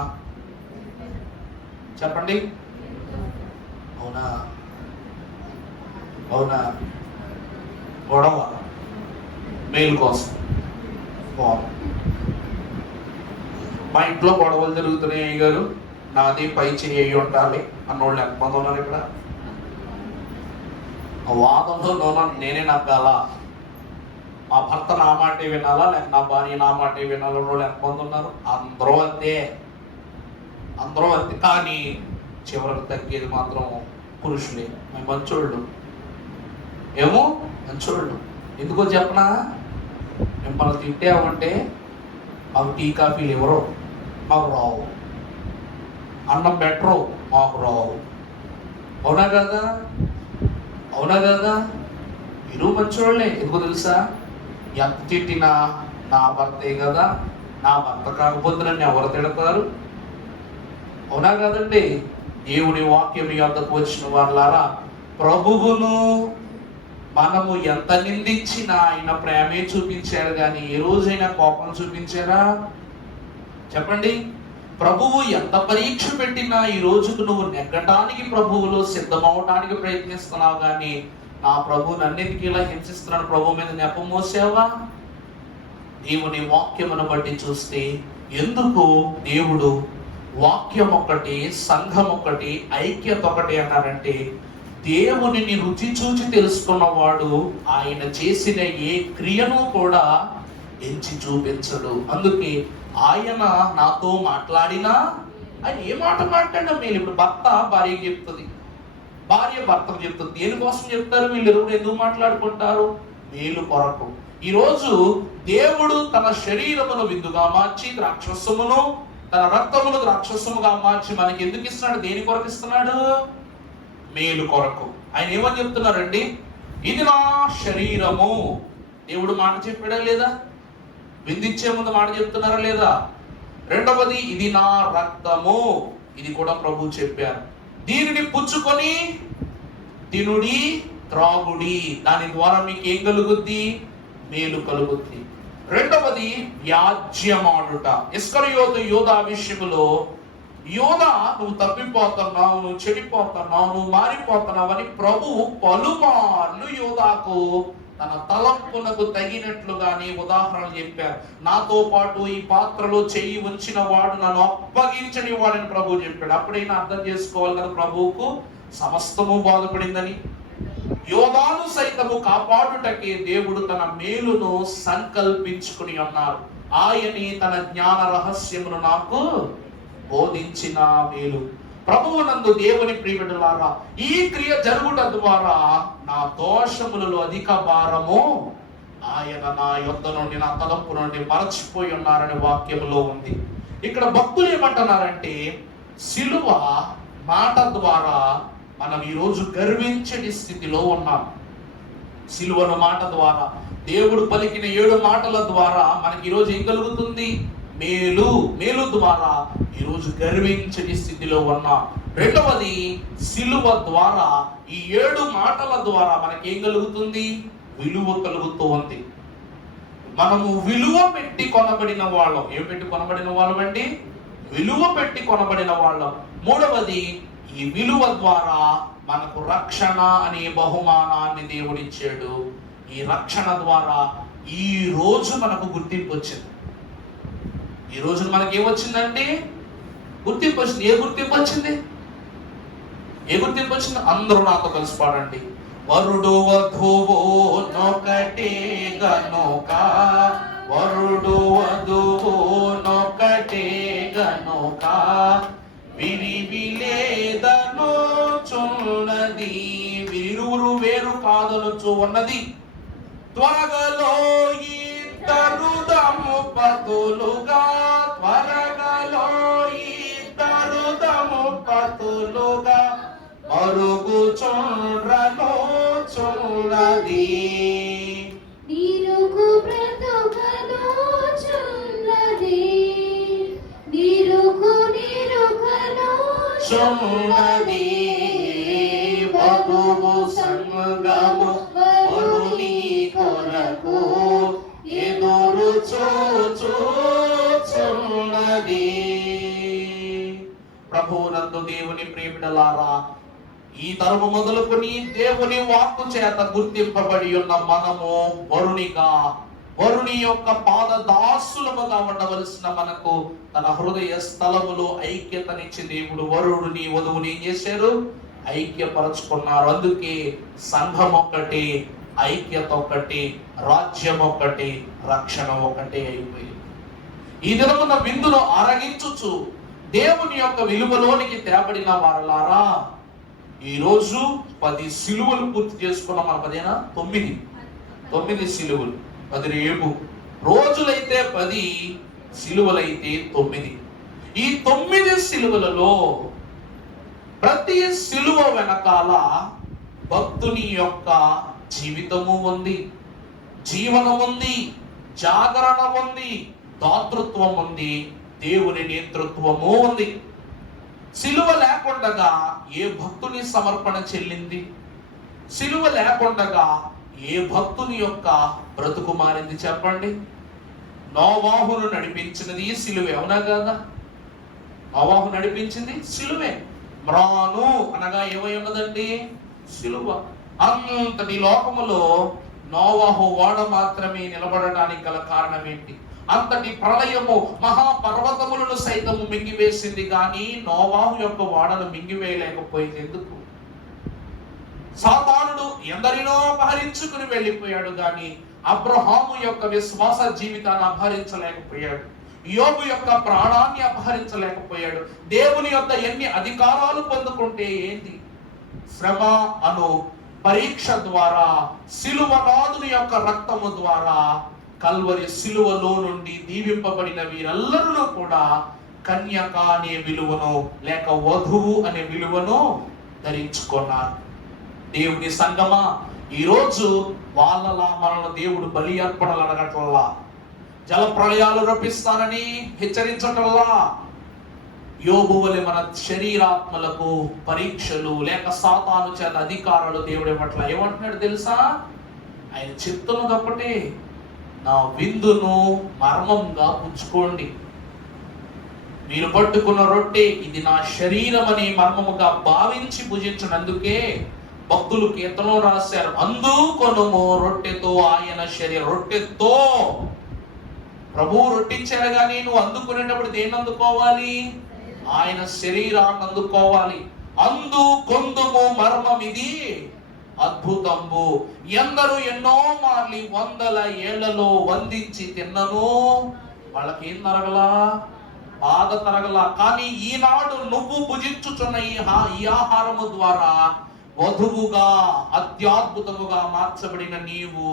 చెప్పండి. అవునా? గొడవ మేలు కోసం. మా ఇంట్లో గొడవలు జరుగుతున్నాయి అయ్యగారు, నాది పై చేయి అయ్యి ఉండాలి అన్నోళ్ళు ఎంతమంది ఉన్నారు ఇక్కడ? వాదంలో నేనే నగ్గాలా? మా భర్త నా మాటే వినాలా, లేక నా భార్య నా మాటే వినాలా? వాళ్ళు ఎంతమంది ఉన్నారు? అందరూ అంతే. కానీ చివరికి తగ్గేది మాత్రం పురుషులే. మేము మంచోళ్ళు, మంచోళ్ళు. ఎందుకో చెప్పనా? మిమ్మల్ని తిట్టామంటే మాకు టీ కాఫీలు ఎవరో మాకు రావు, అన్నం పెట్టరు మాకు రావు. అవునా కదా? మీరు మంచోళ్ళే. ఎందుకో తెలుసా? ఎంత తిట్టినా నా భర్తే కదా, నా భర్త కాకపోతే నన్ను ఎవరు తిడతారు? అవునా కదండి? దేవుని వాక్యం యొద్దకు వచ్చిన వాళ్ళారా, ప్రభువును మనము ఎంత నిందించినా ఆయన ప్రేమే చూపించాడు, కానీ ఏ రోజైనా కోపం చూపించారా? చెప్పండి. ప్రభువు ఎంత పరీక్ష పెట్టినా ఈ రోజుకు నువ్వు నెగ్గటానికి ప్రభువులో సిద్ధమవటానికి ప్రయత్నిస్తున్నావు, కానీ నా ప్రభువుని అన్నిటికీ ఇలా హింసిస్తున్నాడు, ప్రభు మీద నెపం మోసావా? దేవుని వాక్యమును బట్టి చూస్తే ఎందుకు దేవుడు వాక్యం ఒకటి, సంఘం ఒకటి, ఐక్యత ఒకటి అన్నారంటే, దేవునిని రుచి చూచి తెలుసుకున్నవాడు ఆయన చేసిన ఏ క్రియను కూడా ఎంచి చూపించడు. అందుకే ఆయన నాతో మాట్లాడినా, ఆయన ఏ మాట మాట్లాడినా మేలు. ఇప్పుడు భర్త భార్యకి చెప్తుంది, భార్య భర్తకు చెప్తుంది. దేనికోసం చెప్తారు? వీళ్ళెవరు ఎందుకు మాట్లాడుకుంటారు? మేలు కొరకు. ఈరోజు దేవుడు తన శరీరమును విందుగా మార్చి, ద్రాక్షస్సమును తన రక్తమును ద్రాక్షస్సముగా మార్చి మనకి ఎందుకు ఇస్తున్నాడు? దేని కొరకు ఇస్తున్నాడు? మేలు కొరకు. ఆయన ఏమని చెప్తున్నారండి? ఇది నా శరీరము. దేవుడు మాట చెప్పాడా లేదా? విందిచ్చే ముందు మాట చెప్తున్నారా లేదా? రెండవది, ఇది నా రక్తము. ఇది కూడా ప్రభు చెప్పారు. దీనిని పుచ్చుకొని తినుడి, త్రాగుడి, దాని ద్వారా మీకు ఏం కలుగుద్ది? మేలు కలుగుద్ది. రెండవది, వ్యాజ్యమాడుట. ఇస్కరియోతు యోధా విషయములో, యోధా నువ్వు తప్పిపోతున్నావు, నువ్వు చెడిపోతున్నావు, నువ్వు మారిపోతున్నావు అని ప్రభువు పలుమార్లు యోధాకు తన తలంపునకు తగినట్లుగానే ఉదాహరణలు చెప్పారు. నాతో పాటు ఈ పాత్రలో చెయ్యి ఉంచిన వాడు నన్ను అప్పగించని వాడని ప్రభువు చెప్పాడు. అప్పుడైనా అర్థం చేసుకోవాలి కదా ప్రభువుకు సమస్తము బాధపడిందని. యోధాను సైతము కాపాడుటకే దేవుడు తన మేలును సంకల్పించుకుని ఉన్నారు. ఆయనే తన జ్ఞాన రహస్యమును నాకు బోధించిన మేలు. ప్రభువునందు దేవుని ప్రియబిడ్డలారా, ఈ క్రియ జరుగుట ద్వారా నా దోషములలో అధిక భారము ఆయన నా యొద్ద నుండి, నా తలంపు నుండి మరచిపోయి ఉన్నారని వాక్యములో ఉంది. ఇక్కడ భక్తులు ఏమంటున్నారంటే, సిలువ మాట ద్వారా మనం ఈరోజు గర్వించని స్థితిలో ఉన్నాం. సిలువను మాట ద్వారా, దేవుడు పలికిన 7 మాటల ద్వారా మనకి ఈరోజు ఏం కలుగుతుంది? మేలు ద్వారా ఈరోజు గర్వించని స్థితిలో ఉన్నాం. రెండవది, సిలువ ద్వారా ఈ 7 మాటల ద్వారా మనకి ఏం కలుగుతుంది? విలువ కలుగుతూ ఉంది. మనము విలువ పెట్టి కొనబడిన వాళ్ళం. ఏం పెట్టి కొనబడిన వాళ్ళం అండి? విలువ పెట్టి కొనబడిన వాళ్ళం. మూడవది, ఈ విలువ ద్వారా మనకు రక్షణ అనే బహుమానాన్ని దేవుడిచ్చాడు. ఈ రక్షణ ద్వారా ఈ రోజు మనకు గుర్తింపు వచ్చింది. ఈ రోజు మనకి ఏమొచ్చిందంటే గుర్తింపు వచ్చింది. ఏ గుర్తింపు వచ్చింది? అందరూ నాతో కలిసి పాడండి. వరుడు వధువు నొకటే గనుక, వరుడు వధువు నొకటే గనుక, విరివిలేదను చున్నది, వీరువురు వేరు కాదనుచు ఉన్నది. త్వరగలో ఈ తరుదము పతులుగా త్వరగలో తరుదము పతులుగా మరుగు చుండ్రను చున్నది నీరుకు బ్రతుకను చున్నది నీరుకను చున్నది వధువు సంగము వరుని కొరకు ఎదురు చూచుచున్నది. ప్రభువునందు దేవుని ప్రేమిడలారా, ఈ తరము మొదలుకొని దేవుని వాక్కు చేత గుర్తింపబడి ఉన్న మనము వరుని యొక్క పాద దాసులముగా ఉండవలసిన మనకు తన హృదయ స్థలములో ఐక్యతనిచ్చి దేవుడు వరుడిని వధువుని ఏం చేశారు? ఐక్యపరచుకున్నారు. అందుకే సంఘం ఒక్కటి, ఐక్యత ఒక్కటి, రాజ్యం ఒక్కటి, రక్షణ ఒకటే అయిపోయింది. ఈ దినమున విందును ఆరగించుచు దేవుని యొక్క విలువలోనికి తేబడిన వారలారా, ఈ రోజు 10 సిలువలు పూర్తి చేసుకున్నాం. మన 9 సిలువలు, 10 రేపు రోజులైతే 10, సిలువలైతే 9. ఈ 9 సిలువలలో ప్రతి సిలువ వెనకాల భక్తుని యొక్క జీవితము ఉంది, జీవనం ఉంది, జాగరణ ఉంది, దాతృత్వం ఉంది, దేవుని నేతృత్వము ఉంది. సిలువ లేకుండగా ఏ భక్తుని సమర్పణ చెల్లింది? సిలువ లేకుండగా ఏ భక్తుని యొక్క బ్రతుకు మారింది? చెప్పండి. నోవాహును నడిపించినది సిలువే, అవునా కదా? నోవాహు నడిపించింది సిలువే. మ్రాను అనగా ఏమై ఉన్నదండి? సిలువ. అంతటి లోకములో నోవాహు ఓడ మాత్రమే నిలబడడానికి గల కారణం ఏంటి? అంతటి ప్రళయము మహాపర్వతములను సైతము మింగివేసింది, కానీ నోవాహు యొక్క ఓడను మింగివేయలేకపోయింది. ఎందుకు? సాతానుడు ఎందరినో అపహరించుకుని వెళ్ళిపోయాడు, కానీ అబ్రహాము యొక్క విశ్వాస జీవితాన్ని అపహరించలేకపోయాడు. యోబు యొక్క ప్రాణాన్ని అపహరించలేకపోయాడు. దేవుని యొక్క ఎన్ని అధికారాలు పొందుకుంటే ఏంటి? శ్రమ అను పరీక్ష ద్వారా, సిలువనాథుని యొక్క రక్తము ద్వారా, కల్వరి సిలువలో నుండి దీవింపబడిన వీరెల్లరూ కూడా కన్యక అనే విలువను లేక వధువు అనే విలువను ధరించుకున్నారు. దేవుని సంగమా, ఈరోజు వాళ్ళలా మనల్ని దేవుడు బలి అర్పణలు అడగటల్లా, జల ప్రళయాలు రప్పిస్తానని హెచ్చరించటల్లా, యోబు వలె మన శరీరాత్మలకు పరీక్షలు లేక సాతాను చేత అధికారాలు దేవుడి పట్ల ఏమంటున్నాడు తెలుసా? ఆయన చెప్తున్నది ఒకటే, నా విందును మర్మంగా పుచ్చుకోండి. మీరు పట్టుకున్న రొట్టె ఇది నా శరీరం అని మర్మముగా భావించి భుజించినందుకే భక్తులు కీర్తనలో రాశారు, అందుకొనుము రొట్టెతో ఆయన శరీరం. రొట్టెతో ప్రభువు రొట్టించారు, కానీ నువ్వు అందుకునేటప్పుడు దేన్ని అందుకోవాలి? ఆయన శరీరాన్ని అందుకోవాలి. అందుకొందుము మర్మం ఇది అద్భుతంబు, ఎందరూ ఎన్నో మార్లు 100 ఏళ్లలో వందించి తిన్నను, వాళ్ళకి ఏం తరగలా? బాధ తరగలా. కానీ ఈనాడు నువ్వు భుజించుచున్న ఈ ఆహారము ద్వారా వధువుగా అత్యద్భుతముగా మార్చబడిన నీవు,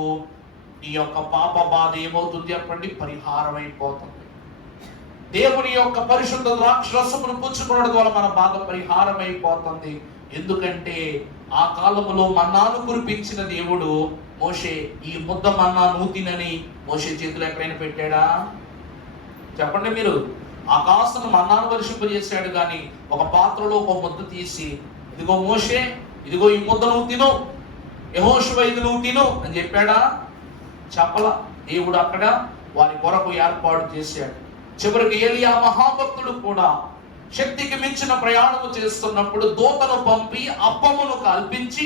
నీ యొక్క పాప బాధ ఏమవుతుంది చెప్పండి? పరిహారం అయిపోతుంది. దేవుని యొక్క పరిశుద్ధ ద్రాక్షరసమును పుచ్చుకోవడం ద్వారా మన బాధ పరిహారం అయిపోతుంది. ఎందుకంటే ఆ కాలములో మన్నాను కురిపించిన దేవుడు మోషే ఈ ముద్ద మన్నా నూతినని మోషే చేతులు ఎక్కడైనా పెట్టాడా? చెప్పండి మీరు. ఆకాశను మన్నాను వర్షింపజేశాడు, కానీ ఒక పాత్రలో ఒక ముద్ద తీసి, ఇదిగో మోషే, ఇదిగో ఈ ముద్ద నువ్వు తిను, యెహోషువ ఇది నువ్వు తిను అని చెప్పాడా? చెప్పలా. దేవుడు అక్కడ వారి కొరకు ఏర్పాటు చేశాడు. చివరికి ఏలియా మహాభక్తుడు కూడా శక్తికి మించిన ప్రయాణము చేస్తున్నప్పుడు దూతను పంపి అప్పమును కల్పించి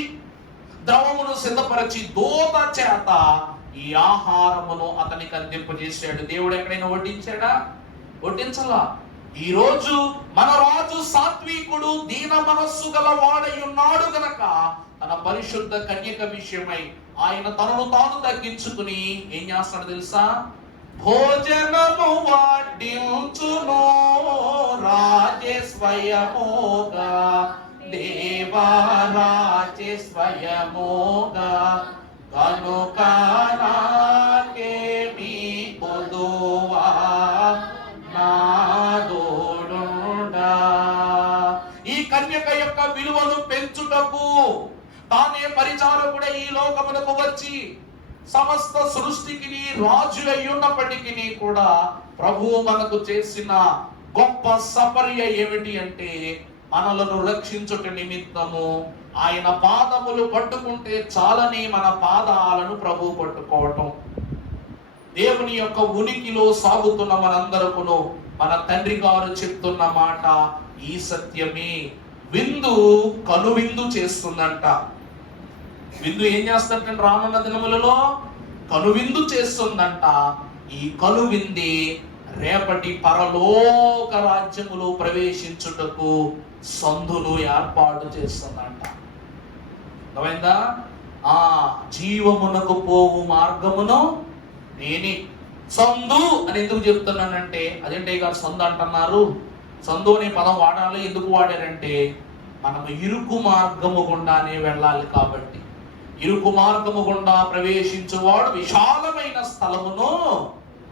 ద్రవమును సిద్ధపరచి దూత చేత ఈ ఆహారమును అతనికి అందింపజేశాడు. దేవుడు ఎక్కడైనా వడ్డించాడా? వడ్డించలా. ఈ రోజు మన రాజు సాత్వికుడు, దీన మనస్సు గల వాడై ఉన్నాడు గనక తన పరిశుద్ధ కన్యక విషయమై ఆయన తనను తాను తగ్గించుకుని ఏం చేస్తాడు తెలుసా? భోజనము వడ్డించును రాజే స్వయమోగా, దేవా రాజే స్వయమోగా, కనుక నాకేమీ రక్షించుటకు తానే పరిచారకుడే ఈ లోకమునకు వచ్చి సమస్త సృష్టికి రాజు అయ్యున్నప్పటికీ కూడా ప్రభువు మనకు చేసిన గొప్ప సపర్య ఏమిటి అంటే మనలను రక్షించుట నిమిత్తము ఆయన పాదములు పట్టుకుంటే చాలని మన పాదాలను ప్రభువు పట్టుకోవటం. దేవుని యొక్క ఉనికిలో సాగుతున్న మనందరకును మన తండ్రి గారు చెప్తున్న మాట ఈ సత్యమే. విందు కనువిందు చేస్తుందంట. విందు ఏం చేస్తుందంటే రానున్న దినములలో కనువిందు చేస్తుందంట. ఈ కనువింది రేపటి పరలోక రాజ్యములో ప్రవేశించుటకు సందును ఏర్పాటు చేస్తుందంట. అర్థమైందా? ఆ జీవమునకు పోవు మార్గమును నేనే. సందు అని ఎందుకు చెప్తున్నానంటే, అదేంటే గారు సందు అంటున్నారు, సందు అనే పదం వాడాలి. ఎందుకు వాడారంటే మనము ఇరుకు మార్గము గుండానే వెళ్ళాలి కాబట్టి. ఇరుకు మార్గము గుండా ప్రవేశించువాడు విశాలమైన స్థలమును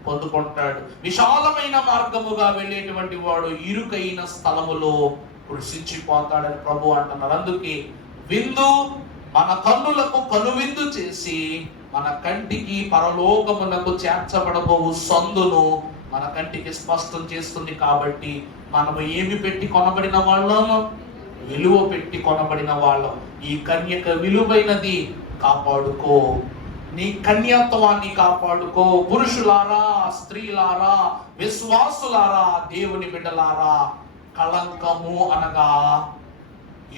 పొందుకుంటాడు. విశాలమైన మార్గముగా వెళ్ళేటువంటి వాడు ఇరుకైన స్థలములో కృషించిపోతాడని ప్రభు అంటున్నారు. అందుకే విందు మన కన్నులకు కనువిందు చేసి మన కంటికి పరలోకమునకు చేర్చబడబోవు సందును మన కంటికి స్పష్టం చేస్తుంది. కాబట్టి మనము ఏమి పెట్టి కొనబడిన వాళ్ళం? విలువ పెట్టి కొనబడిన వాళ్ళం. ఈ కన్యక విలువైనది కాపాడుకో, నీ కన్యాత్వాన్ని కాపాడుకో. పురుషులారా, స్త్రీలారా, విశ్వాసులారా, దేవుని బిడ్డలారా, కళంకము అనగా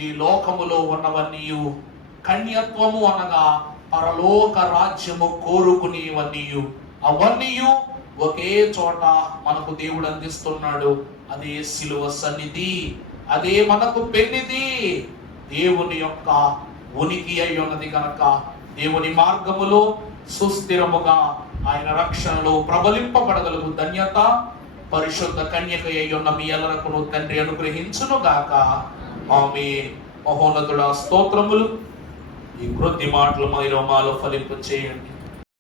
ఈ లోకములో ఉన్నవన్నీ, కన్యత్వము అనగా పరలోక రాజ్యము కోరుకునేవన్నీ, అవన్నీ ఒకే చోట మనకు దేవుడు అందిస్తున్నాడు. అదే సిలువ సన్నిధి, అదే మనకు పెన్నిది. దేవుని యొక్క ఉనికి అయి ఉన్నది కనుక దేవుని మార్గములో సుస్థిరముగా ఆయన రక్షణలో ప్రబలింపబడగలుగు ధన్యత పరిశుద్ధ కన్యక అయి ఉన్న మీ ఎల్లరకును తండ్రి అనుగ్రహించును గాక. ఆమె మహోన్నతుడా స్తోత్రములు. ఈ కృతి మాటలు మాలో ఫలింప చేయండి.